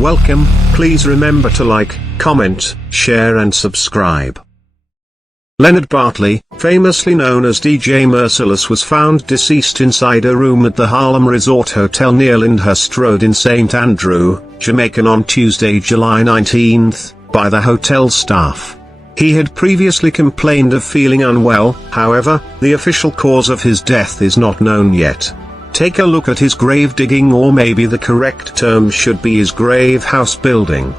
Welcome, please remember to like, comment, share and subscribe. Leonard Bartley, famously known as DJ Merciless, was found deceased inside a room at the Harlem Resort Hotel near Lyndhurst Road in St. Andrew, Jamaica on Tuesday, July 19, by the hotel staff. He had previously complained of feeling unwell. However, the official cause of his death is not known yet. Take a look at his grave digging, or maybe the correct term should be his grave house building.